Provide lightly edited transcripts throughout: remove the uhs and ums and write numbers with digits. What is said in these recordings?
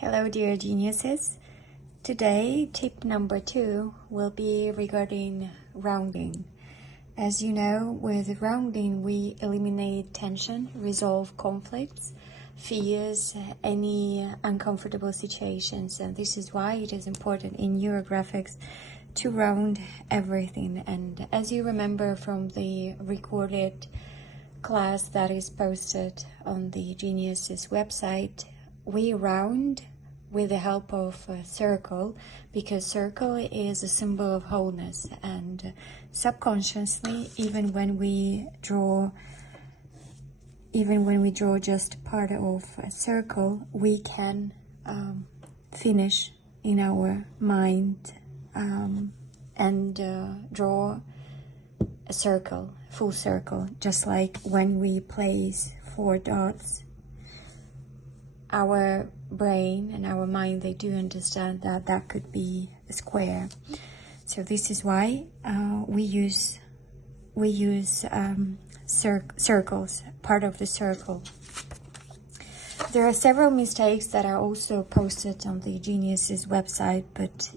Hello dear geniuses. Today tip number 2 will be regarding rounding. As you know, with rounding we eliminate tension, resolve conflicts, fears, any uncomfortable situations, and this is why it is important in neurographics to round everything. And as you remember from the recorded class that is posted on the Geniuses website, we round with the help of a circle, because circle is a symbol of wholeness, and subconsciously, even when we draw just part of a circle, we can finish in our mind and draw a circle, full circle, just like when we place 4 dots. Our brain and our mind, they do understand that that could be a square. So this is why we use circles, part of the circle. There are several mistakes that are also posted on the Geniuses website, but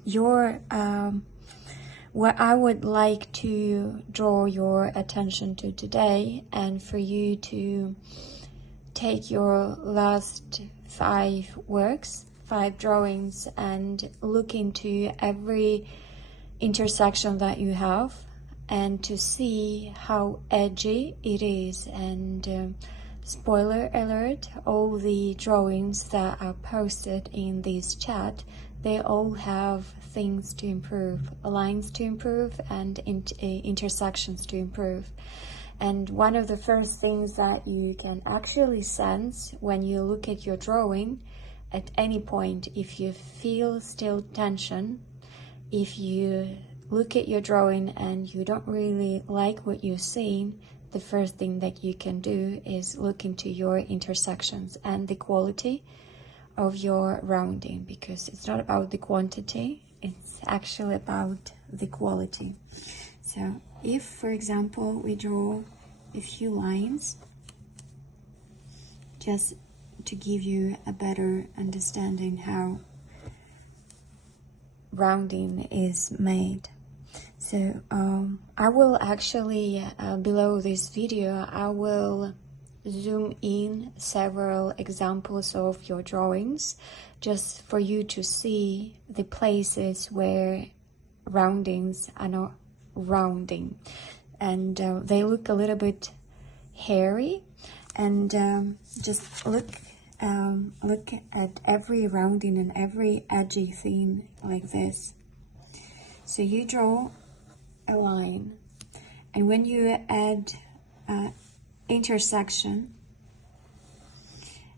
what I would like to draw your attention to today, and for you to take your last 5 drawings and look into every intersection that you have, and to see how edgy it is. And spoiler alert, all the drawings that are posted in this chat, they all have things to improve, lines to improve, and intersections to improve. And one of the first things that you can actually sense when you look at your drawing, at any point, if you feel still tension, if you look at your drawing and you don't really like what you're seeing, the first thing that you can do is look into your intersections and the quality of your rounding, because it's not about the quantity, it's actually about the quality. So if, for example, we draw a few lines, just to give you a better understanding how rounding is made. So I will actually, below this video, I will zoom in several examples of your drawings, just for you to see the places where roundings are not rounding, and they look a little bit hairy. And just look at every rounding and every edgy thing like this. So you draw a line, and when you add intersection,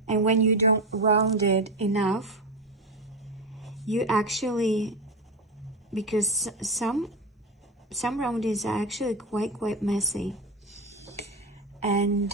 and when you don't round it enough, you actually, because some roundings are actually quite messy, and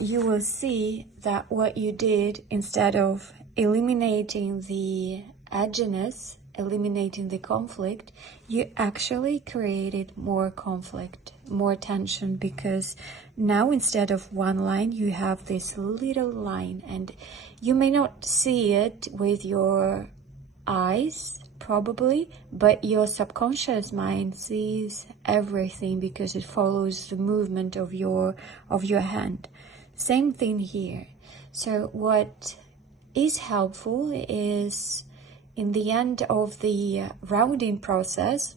you will see that what you did, instead of eliminating the edginess, eliminating the conflict, you actually created more conflict, more tension, because now instead of one line you have this little line, and you may not see it with your eyes probably, but your subconscious mind sees everything because it follows the movement of your hand. Same thing here. So what is helpful is, in the end of the rounding process,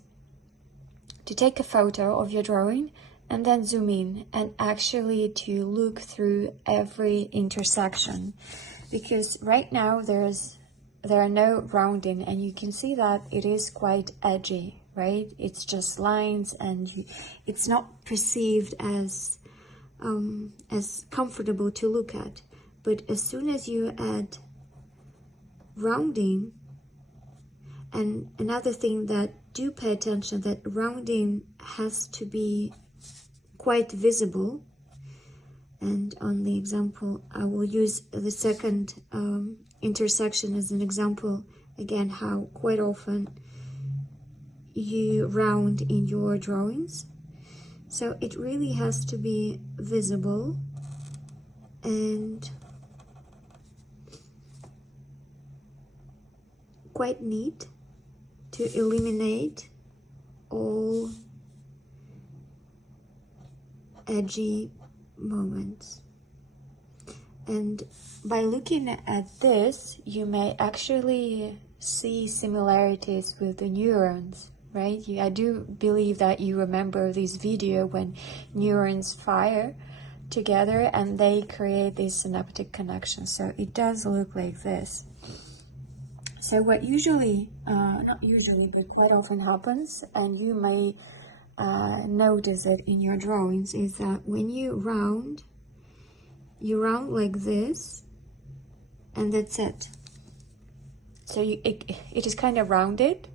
to take a photo of your drawing and then zoom in and actually to look through every intersection, because right now there are no rounding, and you can see that it is quite edgy, right? It's just lines, and it's not perceived as comfortable to look at. But as soon as you add rounding, and another thing that do pay attention, that rounding has to be quite visible. And on the example, I will use the second intersection as an example, again, how quite often you round in your drawings. So it really has to be visible, and quite neat to eliminate all edgy moments. And by looking at this, you may actually see similarities with the neurons, right? I do believe that you remember this video when neurons fire together and they create these synaptic connections. So it does look like this. So what usually, not usually, but quite often happens, and you may notice it in your drawings, is that when you round like this, and that's it. So it is kind of rounded,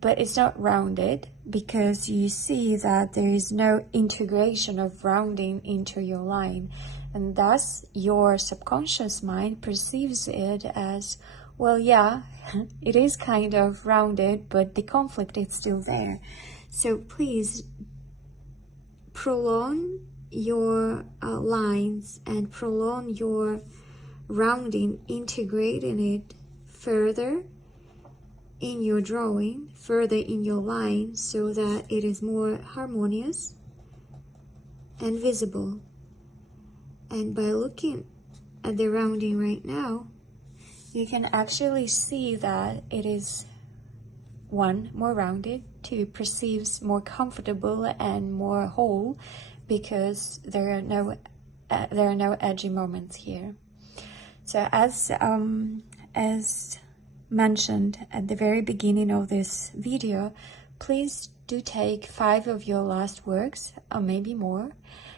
but it's not rounded because you see that there is no integration of rounding into your line, and thus your subconscious mind perceives it as, well, yeah, it is kind of rounded, but the conflict is still there. So please prolong your lines and prolong your rounding, integrating it further in your drawing, further in your line, so that it is more harmonious and visible. And by looking at the rounding right now, you can actually see that it is, 1, more rounded, 2, perceives more comfortable and more whole, because there are no edgy moments here. So as mentioned at the very beginning of this video, please do take 5 of your last works, or maybe more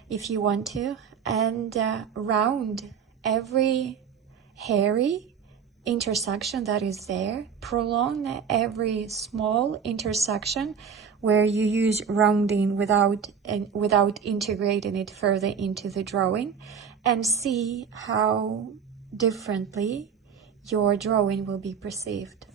if you want to, and round every hairy intersection that is there. Prolong every small intersection where you use rounding without integrating it further into the drawing, and see how differently your drawing will be perceived.